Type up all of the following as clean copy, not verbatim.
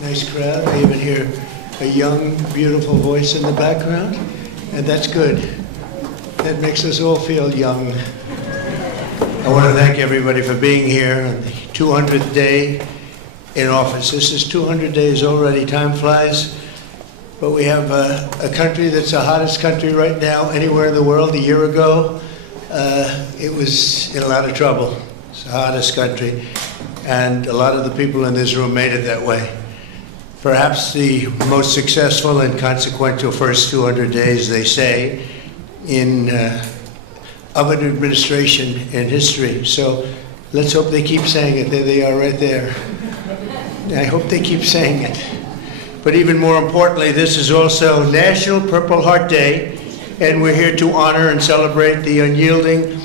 Nice crowd. I even hear a young, beautiful voice in the background, and that's good. That makes us all feel young. I want to thank everybody for being here on the 200th day in office. This is 200 days already. Time flies. But we have a country that's the hottest country right now anywhere in the world. A year ago, it was in a lot of trouble. It's the hottest country. And a lot of the people in this room made it that way. Perhaps the most successful and consequential first 200 days, they say, of an administration in history. So let's hope they keep saying it. There they are right there. I hope they keep saying it. But even more importantly, this is also National Purple Heart Day, and we're here to honor and celebrate the unyielding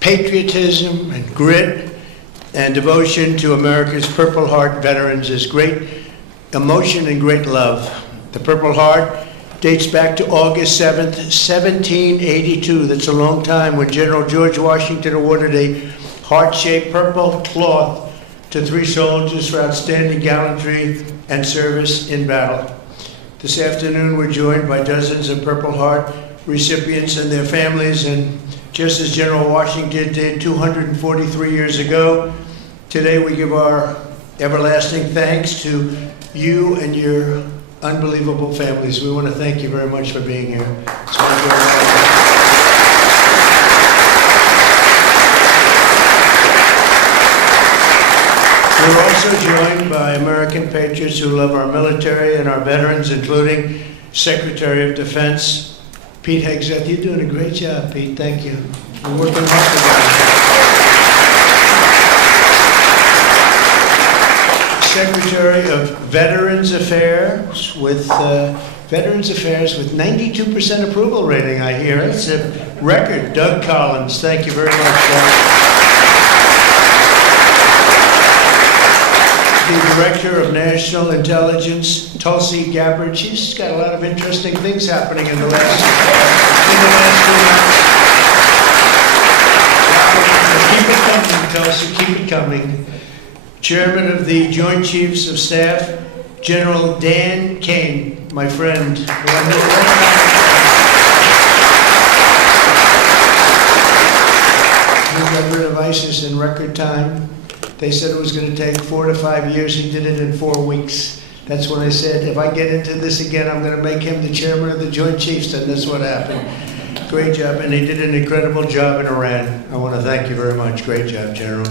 patriotism and grit and devotion to America's Purple Heart veterans. Is great emotion and great love. The Purple Heart dates back to August 7th, 1782. That's a long time, when General George Washington awarded a heart-shaped purple cloth to 3 soldiers for outstanding gallantry and service in battle. This afternoon, we're joined by dozens of Purple Heart recipients and their families, and just as General Washington did 243 years ago, today we give our everlasting thanks to you and your unbelievable families. We want to thank you very much for being here. It's wonderful. We're also joined by American patriots who love our military and our veterans, including Secretary of Defense Pete Hegseth. You're doing a great job, Pete. Thank you. We're working hard together. Secretary of Veterans Affairs with 92% approval rating, I hear. It's a record. Doug Collins. Thank you very much, Doug. The Director of National Intelligence, Tulsi Gabbard. She's got a lot of interesting things happening in the last 2 months. Keep it coming, Tulsi, keep it coming. Chairman of the Joint Chiefs of Staff, General Dan Kane, my friend. He got rid of ISIS in record time. They said it was going to take 4 to 5 years. He did it in 4 weeks. That's when I said, if I get into this again, I'm going to make him the chairman of the Joint Chiefs, and that's what happened. Great job, and he did an incredible job in Iran. I want to thank you very much. Great job, General.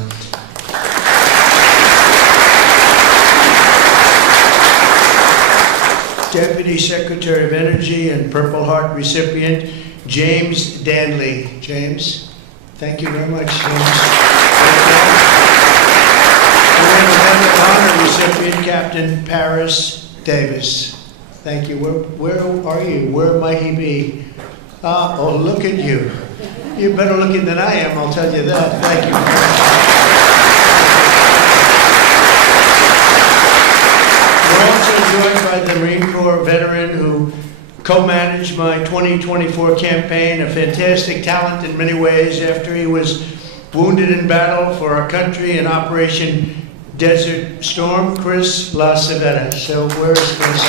Deputy Secretary of Energy and Purple Heart recipient, James Danley. James, thank you very much, James. Honor recipient, Captain Paris Davis. Thank you. Where are you? Where might he be? Oh, look at you. You're better looking than I am, I'll tell you that. Thank you. We're also joined by the Marine Corps veteran who co-managed my 2024 campaign, a fantastic talent in many ways after he was wounded in battle for our country in Operation Desert Storm, Chris La Civetta. So where is Chris?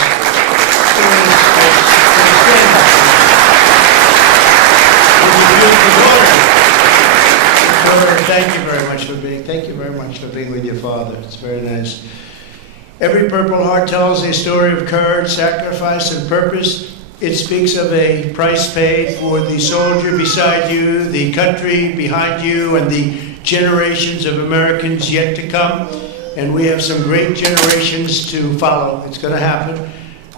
Thank you very much for being with your father. It's very nice. Every Purple Heart tells a story of courage, sacrifice, and purpose. It speaks of a price paid for the soldier beside you, the country behind you, and the generations of Americans yet to come. And we have some great generations to follow. It's going to happen.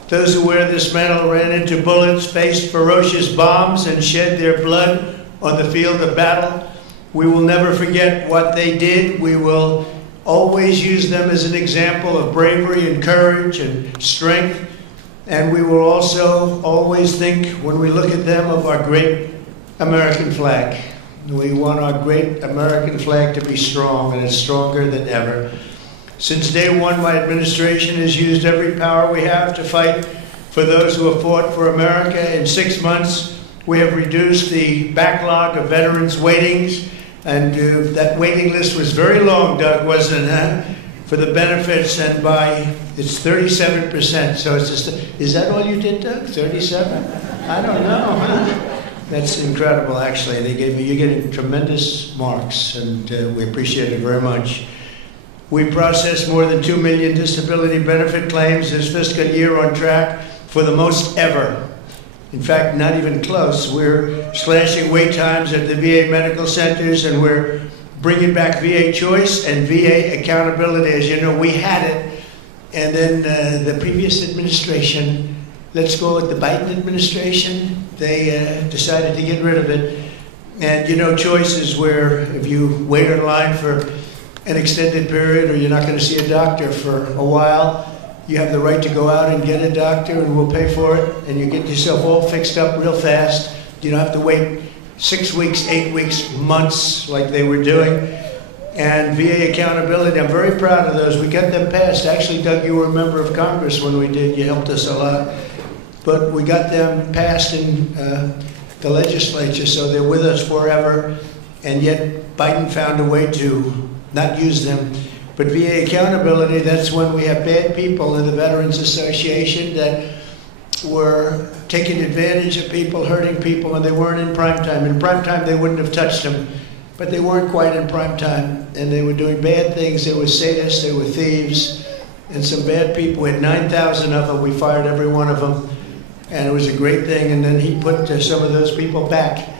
Those who wear this medal ran into bullets, faced ferocious bombs, and shed their blood on the field of battle. We will never forget what they did. We will always use them as an example of bravery and courage and strength. And we will also always think, when we look at them, of our great American flag. We want our great American flag to be strong, and it's stronger than ever. Since day one, my administration has used every power we have to fight for those who have fought for America. In 6 months, we have reduced the backlog of veterans' waitings, and that waiting list was very long, Doug, wasn't it? Huh? for the benefits, and it's 37%. So it's just, is that all you did, Doug? 37? I don't know. Huh? That's incredible, actually. You're getting tremendous marks, and we appreciate it very much. We processed more than 2 million disability benefit claims this fiscal year, on track for the most ever. In fact, not even close. We're slashing wait times at the VA medical centers, and we're bringing back VA choice and VA accountability. As you know, we had it, and then the previous administration, let's go with the Biden administration, they decided to get rid of it. And you know, choice is where if you wait in line for an extended period, or you're not going to see a doctor for a while, you have the right to go out and get a doctor, and we'll pay for it, and you get yourself all fixed up real fast. You don't have to wait 6 weeks, 8 weeks, months like they were doing. And VA accountability, I'm very proud of those. We got them passed. Actually, Doug, you were a member of Congress when we did. You helped us a lot. But we got them passed in the legislature, so they're with us forever. And yet Biden found a way to not use them. But VA accountability, that's when we have bad people in the Veterans Association that were taking advantage of people, hurting people, and they weren't in prime time. In prime time, they wouldn't have touched them, but they weren't quite in prime time, and they were doing bad things. They were sadists, they were thieves, and some bad people. We had 9,000 of them. We fired every one of them, and it was a great thing. And then he put some of those people back.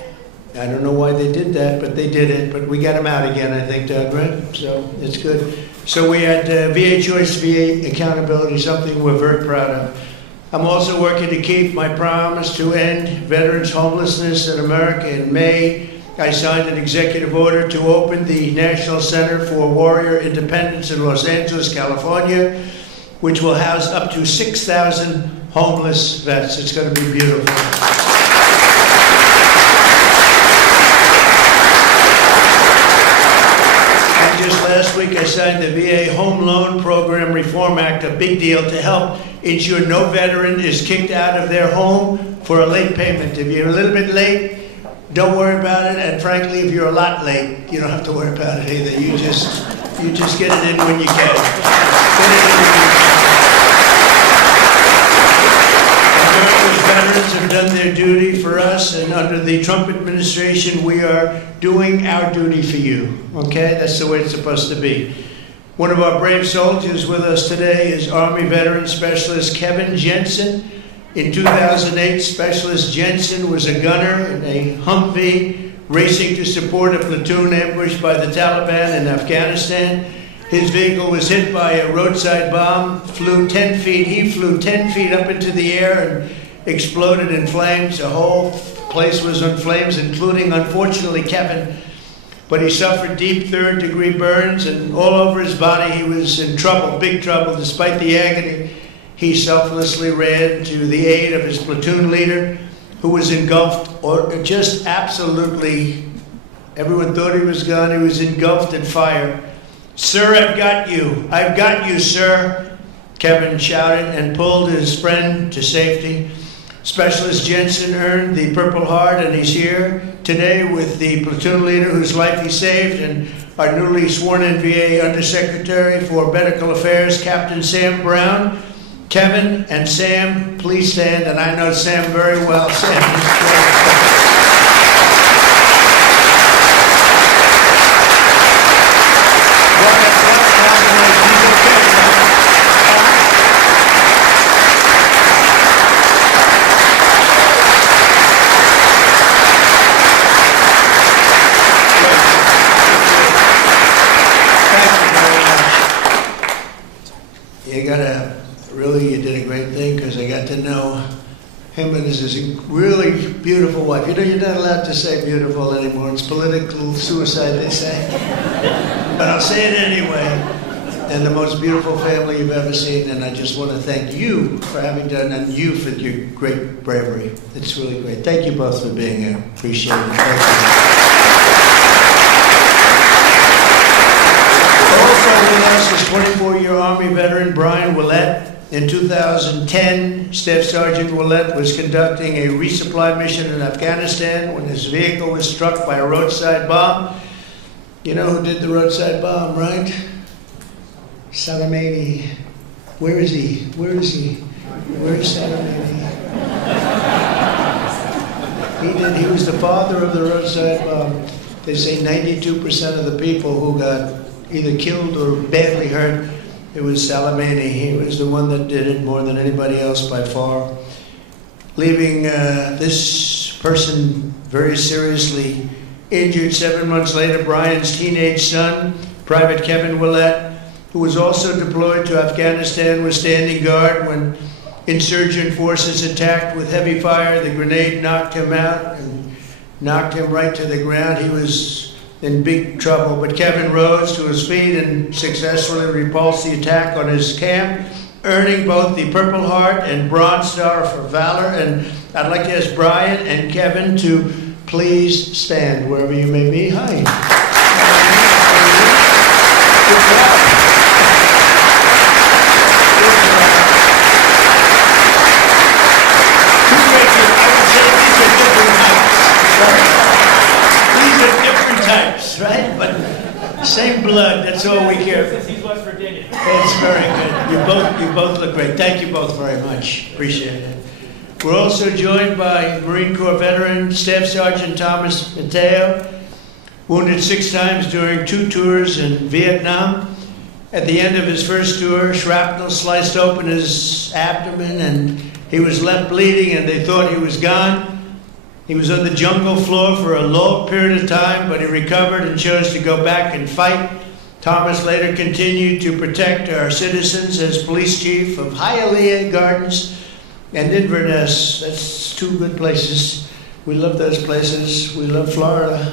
I don't know why they did that, but they did it. But we got them out again, I think, Doug, right? So it's good. So we had VA choice, VA accountability, something we're very proud of. I'm also working to keep my promise to end veterans' homelessness in America. In May, I signed an executive order to open the National Center for Warrior Independence in Los Angeles, California, which will house up to 6,000 homeless vets. It's going to be beautiful. Just last week, I signed the VA Home Loan Program Reform Act, a big deal, to help ensure no veteran is kicked out of their home for a late payment. If you're a little bit late, don't worry about it. And frankly, if you're a lot late, you don't have to worry about it either. You just get it in when you can. Get it in when you can. America's veterans have done their duty for us, and under the Trump administration, we are doing our duty for you. Okay? That's the way it's supposed to be. One of our brave soldiers with us today is Army Veteran Specialist Kevin Jensen. In 2008, Specialist Jensen was a gunner in a Humvee racing to support a platoon ambushed by the Taliban in Afghanistan. His vehicle was hit by a roadside bomb, flew 10 feet. He flew 10 feet up into the air and exploded in flames. The whole place was in flames, including, unfortunately, Kevin. But he suffered deep third-degree burns, and all over his body he was in trouble, big trouble. Despite the agony, he selflessly ran to the aid of his platoon leader, who was engulfed, or just absolutely, everyone thought he was gone. He was engulfed in fire. "Sir, I've got you. I've got you, sir," Kevin shouted and pulled his friend to safety. Specialist Jensen earned the Purple Heart, and he's here today with the platoon leader whose life he saved, and our newly sworn-in VA Undersecretary for Medical Affairs, Captain Sam Brown. Kevin and Sam, please stand, and I know Sam very well. Sam is great. You did a great thing, because I got to know him and his really beautiful wife. You know, you're not allowed to say beautiful anymore. It's political suicide, they say. But I'll say it anyway. And the most beautiful family you've ever seen. And I just want to thank you for having done, and you for your great bravery. It's really great. Thank you both for being here. Appreciate it. Thank you. Also with us is 24-year Army veteran Brian Willett. In 2010, Staff Sergeant Willett was conducting a resupply mission in Afghanistan when his vehicle was struck by a roadside bomb. You know who did the roadside bomb, right? Salamani. Where is he? Where is he? Where's Salamani? He was the father of the roadside bomb. They say 92% of the people who got either killed or badly hurt, it was Salamani. He was the one that did it more than anybody else by far. Leaving this person very seriously injured. 7 months later, Brian's teenage son, Private Kevin Willett, who was also deployed to Afghanistan, was standing guard when insurgent forces attacked with heavy fire. The grenade knocked him out and knocked him right to the ground. He was in big trouble, but Kevin rose to his feet and successfully repulsed the attack on his camp, earning both the Purple Heart and Bronze Star for valor. And I'd like to ask Brian and Kevin to please stand wherever you may be. Hi. Good job. Types, right? But same blood, that's all we care for. Since he's West Virginia. That's very good. You both look great. Thank you both very much. Appreciate it. We're also joined by Marine Corps veteran Staff Sergeant Thomas Mateo, wounded 6 times during 2 tours in Vietnam. At the end of his first tour, shrapnel sliced open his abdomen and he was left bleeding and they thought he was gone. He was on the jungle floor for a long period of time, but he recovered and chose to go back and fight. Thomas later continued to protect our citizens as police chief of Hialeah Gardens and Inverness. That's 2 good places. We love those places. We love Florida.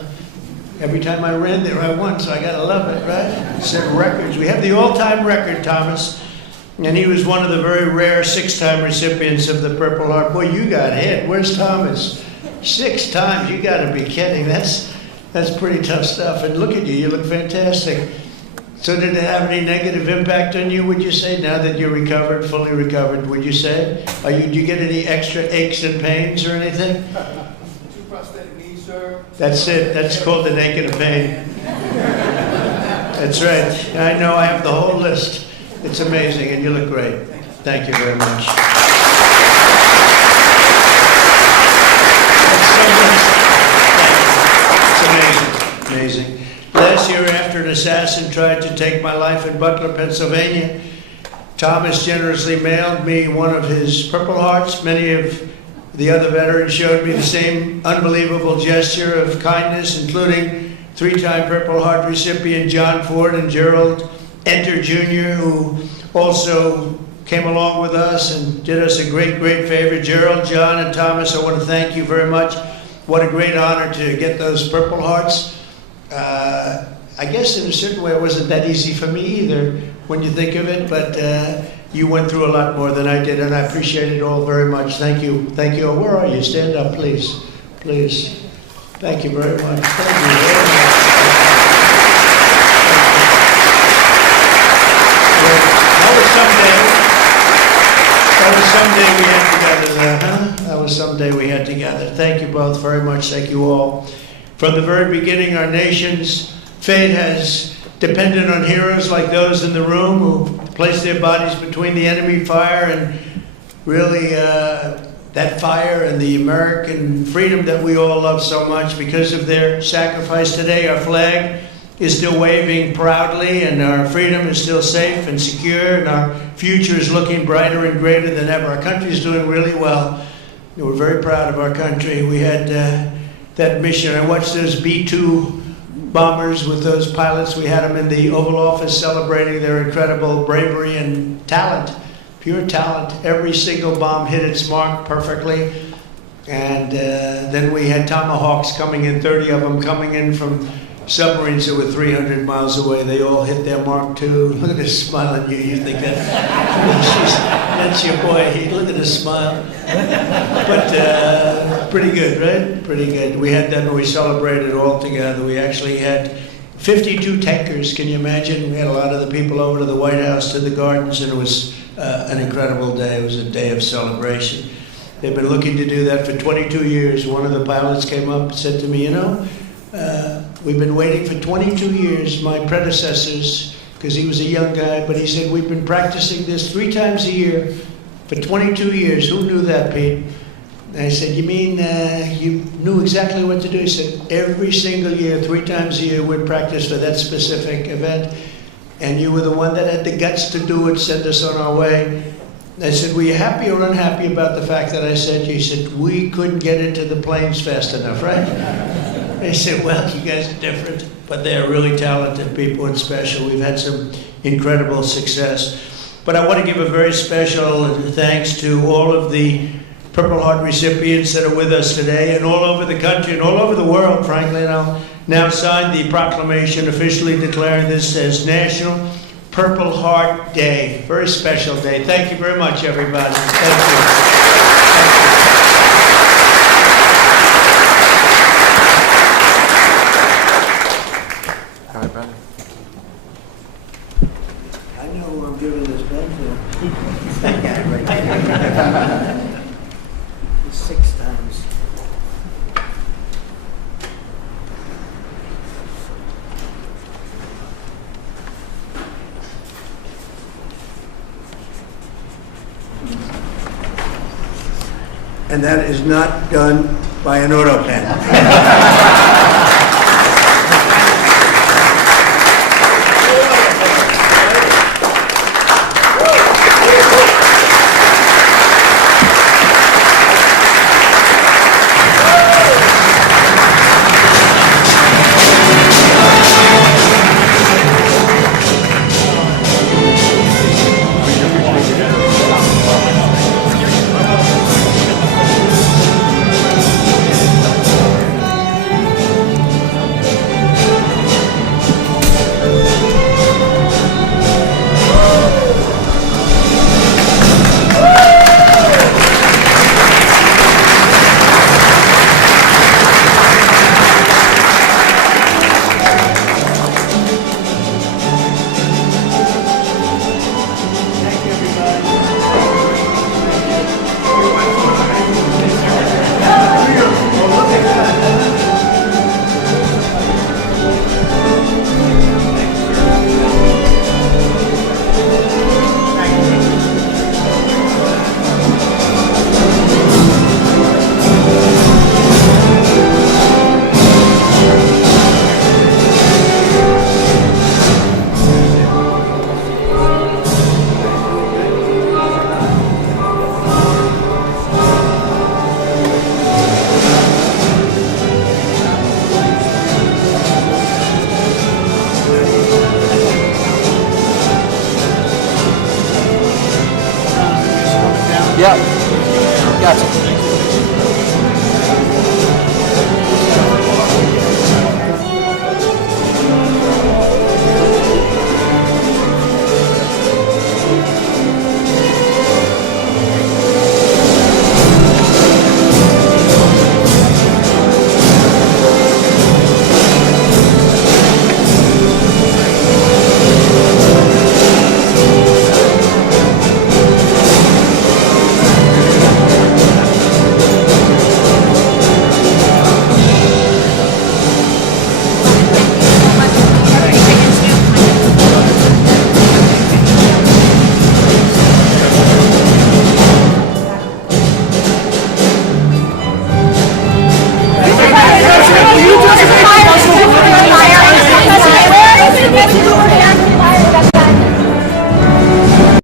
Every time I ran there, I won, so I gotta love it, right? Set records. We have the all-time record, Thomas. And he was one of the very rare 6-time recipients of the Purple Heart. Boy, you got hit. Where's Thomas? 6 times, you gotta be kidding. That's pretty tough stuff. And look at you, you look fantastic. So did it have any negative impact on you, would you say, now that you're recovered, fully recovered, would you say? Did you get any extra aches and pains or anything? 2 prosthetic knees, sir. That's it, that's called an ache and a pain. That's right, I know, I have the whole list. It's amazing, and you look great. Thank you very much. Amazing. Last year, after an assassin tried to take my life in Butler, Pennsylvania, Thomas generously mailed me one of his Purple Hearts. Many of the other veterans showed me the same unbelievable gesture of kindness, including 3-time Purple Heart recipient John Ford and Gerald Enter Jr., who also came along with us and did us a great, great favor. Gerald, John, and Thomas, I want to thank you very much. What a great honor to get those Purple Hearts. I guess in a certain way it wasn't that easy for me either when you think of it, but you went through a lot more than I did, and I appreciate it all very much. Thank you. Thank you. Where are you? Stand up, please. Please. Thank you very much. Thank you very much. That was someday we had together there, huh? That was someday we had together. Thank you both very much. Thank you all. From the very beginning, our nation's fate has depended on heroes like those in the room who placed their bodies between the enemy fire and really that fire and the American freedom that we all love so much. Because of their sacrifice today, our flag is still waving proudly and our freedom is still safe and secure and our future is looking brighter and greater than ever. Our country is doing really well. We're very proud of our country. We had that mission. I watched those B-2 bombers with those pilots. We had them in the Oval Office celebrating their incredible bravery and talent, pure talent. Every single bomb hit its mark perfectly. And then we had Tomahawks coming in, 30 of them coming in from submarines that were 300 miles away. They all hit their mark too. Look at this smile on you. You think that's your boy. Look at this smile. But pretty good, right? Pretty good. We had them and we celebrated all together. We actually had 52 tankers. Can you imagine? We had a lot of the people over to the White House, to the gardens, and it was an incredible day. It was a day of celebration. They've been looking to do that for 22 years. One of the pilots came up and said to me, we've been waiting for 22 years. My predecessors because he was a young guy, but he said, we've been practicing this 3 times a year for 22 years. Who knew that, Pete? And I said, you mean you knew exactly what to do? He said, every single year, 3 times a year, we'd practice for that specific event. And you were the one that had the guts to do it, send us on our way. I said, were you happy or unhappy about the fact that I said, he said, we couldn't get into the planes fast enough, right? I said, well, you guys are different, but they're really talented people and special. We've had some incredible success. But I want to give a very special thanks to all of the Purple Heart recipients that are with us today, and all over the country and all over the world, frankly. And I'll now sign the proclamation officially declaring this as National Purple Heart Day. Very special day. Thank you very much, everybody. Thank you. All right, brother. I know who I'm giving this pen to. That guy right there. 6 times. And that is not done by an auto pen. Yeah. Gotcha.